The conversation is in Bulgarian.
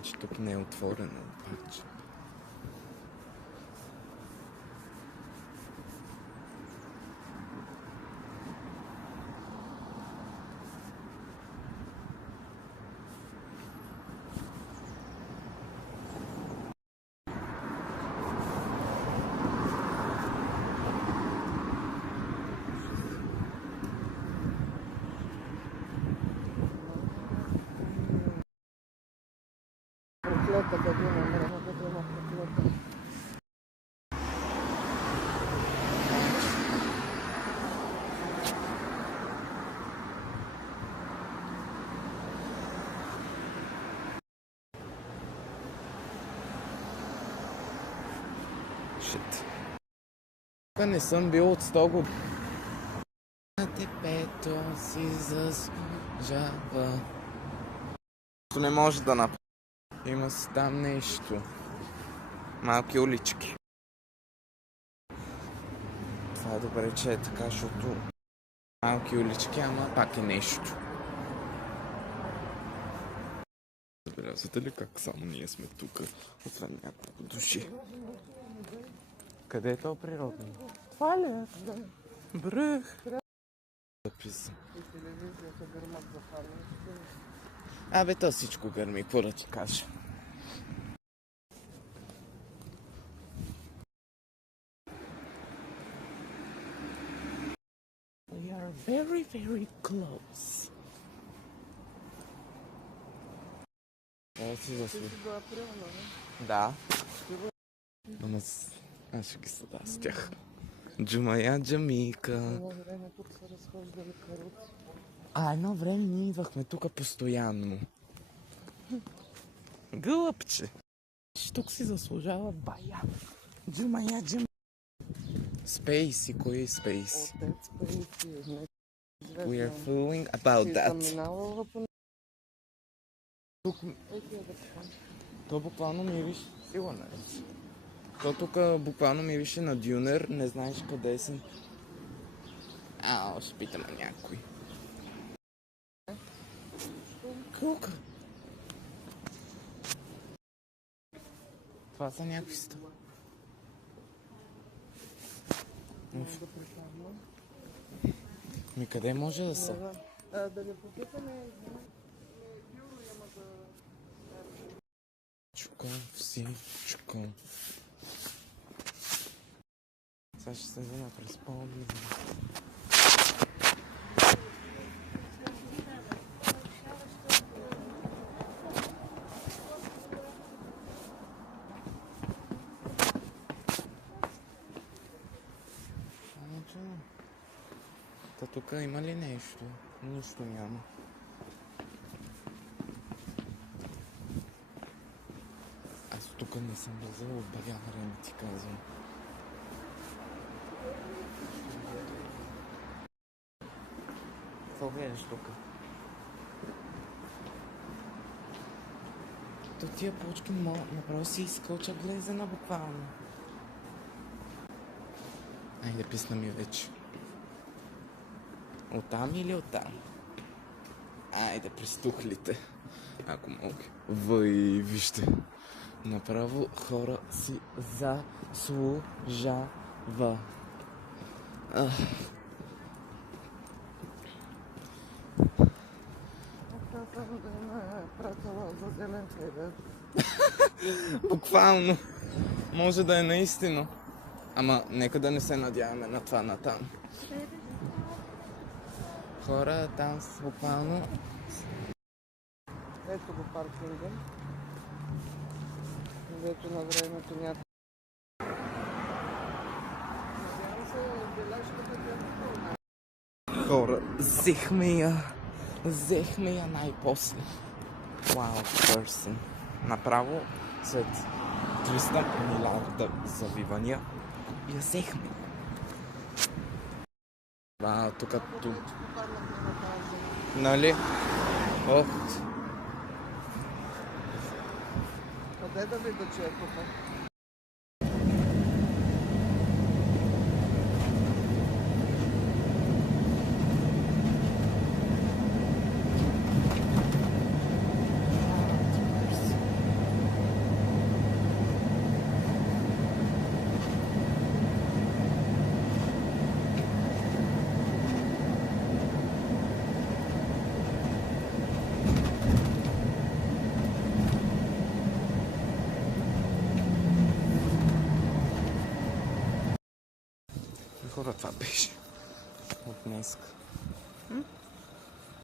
Значи тук не е отворено обаче. Проклята година, мрена година, проклята. Shit. Тук не съм бил от 100 години. Депето си заслужава. Не може да направи. Има си там нещо. Малки улички. Това е добре, че е така, защото малки улички, ама пак е нещо. Забелязвате ли как само ние сме тук, освен няколко души? Къде е то природно? Това ли е? Бръх! Записам. И телевизията гърмат за памет. Абе, то всичко гърми, какво да ти кажа? We are very, very close. Това си заслужи. Ти до април, нали? Да. Ама аз ще ги съда с тях. Джумая, джамика. Едно време тук са разхождали каруци. Едно време ние идвахме тук постоянно. Гълъбче. Тук си заслужава бая. Джумая, джамика. Спейси, кой е Спейси? Отец Спейси. We are fooling about Ти that. съм минавала по... Тук... То буквално мириш... Сигурно е. То тук буквално мирише на дюнер, не знаеш къде си. Ще питаме някой. Тук. Това са някакви стъпки. Ми къде може да са? Да не попитаме... Юро има да... Всичко. Сега ще се взема през по-близо. Та тук има ли нещо? Нищо няма. Аз тук не съм влизал от бая време, ти казвам. Какво гледаш тук? То тия почки направо си изкоча глезена буквално. Айде, писна ми вече. Оттам или оттам? Айде, престухлите. Ако мога. Вижте. Направо хора си заслужава. Казвам да ме пратила за зелен хайдер. Буквално. Може да е наистина. Ама нека да не се надяваме на това натам. Хора там са буквално... Ето го паркинга. Дето на времето някакво. Хора, взехме я най-после. Wow, person. Направо след 300 милиарда завивания я взехме. Тук. Нали? Ох. Къде да видя, че е тук? хора, това беше от днес.